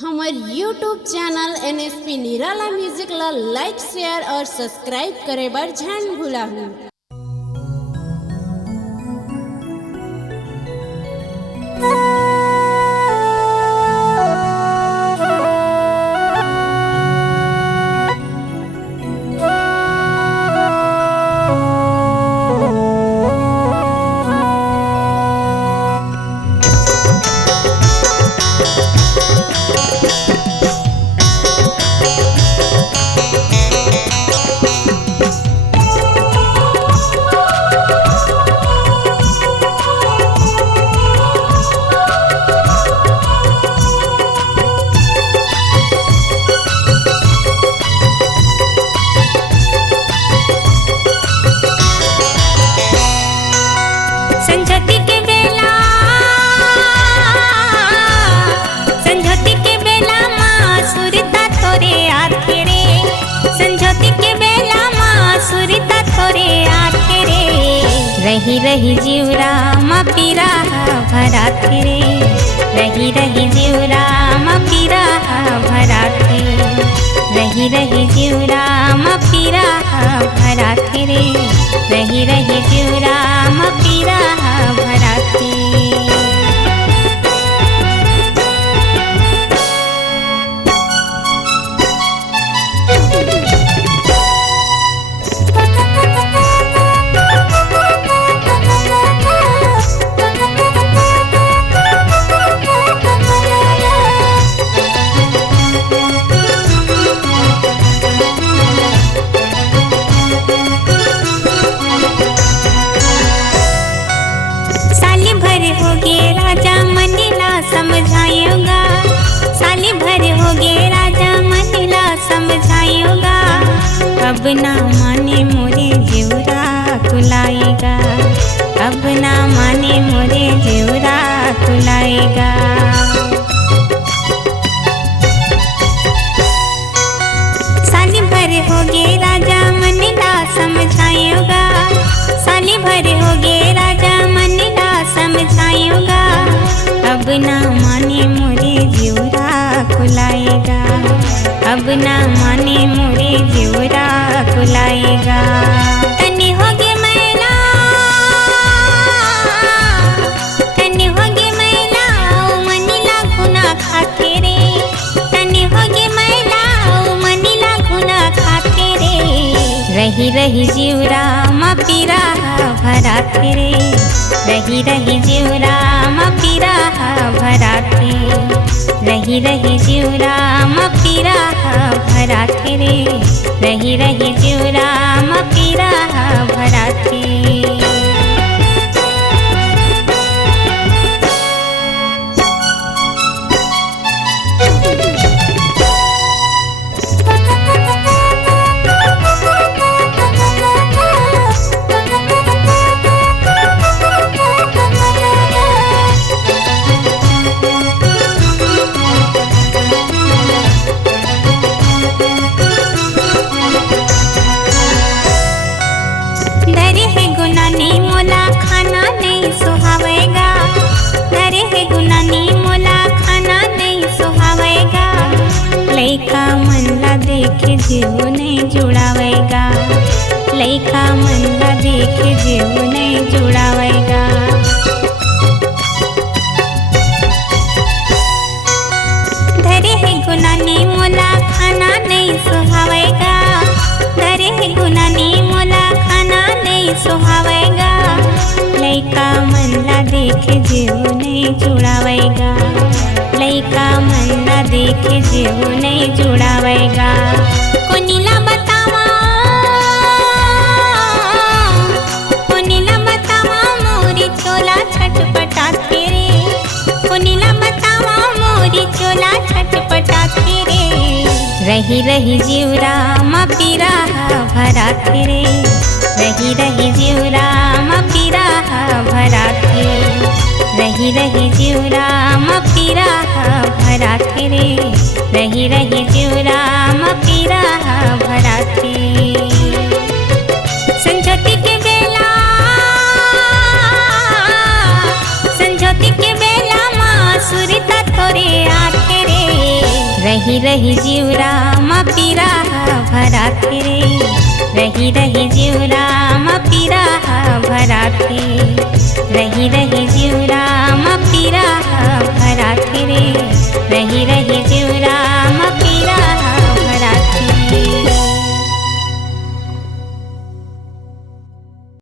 हमार YouTube channel NSP निराला music ला लाइक शेयर और सब्सक्राइब करे बर झन भुलाहू। रही रही जीवरा मा पीरा भरा थे, रही रही जीवरा मा पीरा भरा थे, रही रही जीवरा मा पीरा भरा थे, रही रही जीवरा मा पीरा भरा थे। समझाएगा साली भर हो गे राजा मनीला समझाएगा, अब ना माने मोरे जीवरा कुलाएगा, अब ना माने मोरे जीवरा कुलाएगा। साली भर हो गे राजा मनीला समझाएगा, साली भर हो गे राजा मनीला समझाएगा, अब ना माने मोरे जीवरा कुलाएगा, अब ना माने मोरे जीवरा कुलाएगा। तनी होगे मैला, तनी होगे मैला ओ मनीला गुना खाते रे, तनी होगे मैला ओ मनीला गुना खाते रे, रही रही जीवरा मा पीरा भरा थे रे, रही रही जीवरा मा पीरा भरा थे, रही रही जीवरा मा पीरा भरा थे रे, रही रही जीवरा मा पीरा भरा थे। लइका मन ला देखे जीव नहीं जुड़ावेगा, लइका मन ला देखे जीव नहीं जुड़ावेगा। धरे है गुनानी मोला खाना नहीं सुहावेगा, धरे है गुनानी मोला खाना नहीं सुहावेगा, लइका मन ला देखे जीव नहीं जुड़ावेगा, लइका मन ला देखे जीव नहीं जुड़ावेगा। कोनीला बतावा, कोनीला बतावा मोरी चोला छटपटा थे रे, कोनीला बतावा मोरी चोला छटपटा थे रे, रही रही जीवरा मा पीरा भरा थे रे, रही रही जीवरा मा पीरा भरा थे, रही रही जीवरा मा पीरा भरा थे रे, रही रही जीवरा मा पीरा भरा थे। संझोती के बेला, संझोती के बेला माँ सुरता थोड़े आते रे, रही रही जीवरा मा पीरा भरा थे रे रही रही जीवरा मा पीरा भरा थे रही रही जीवरा मा पीरा भरा थे रे रही रही जीवरा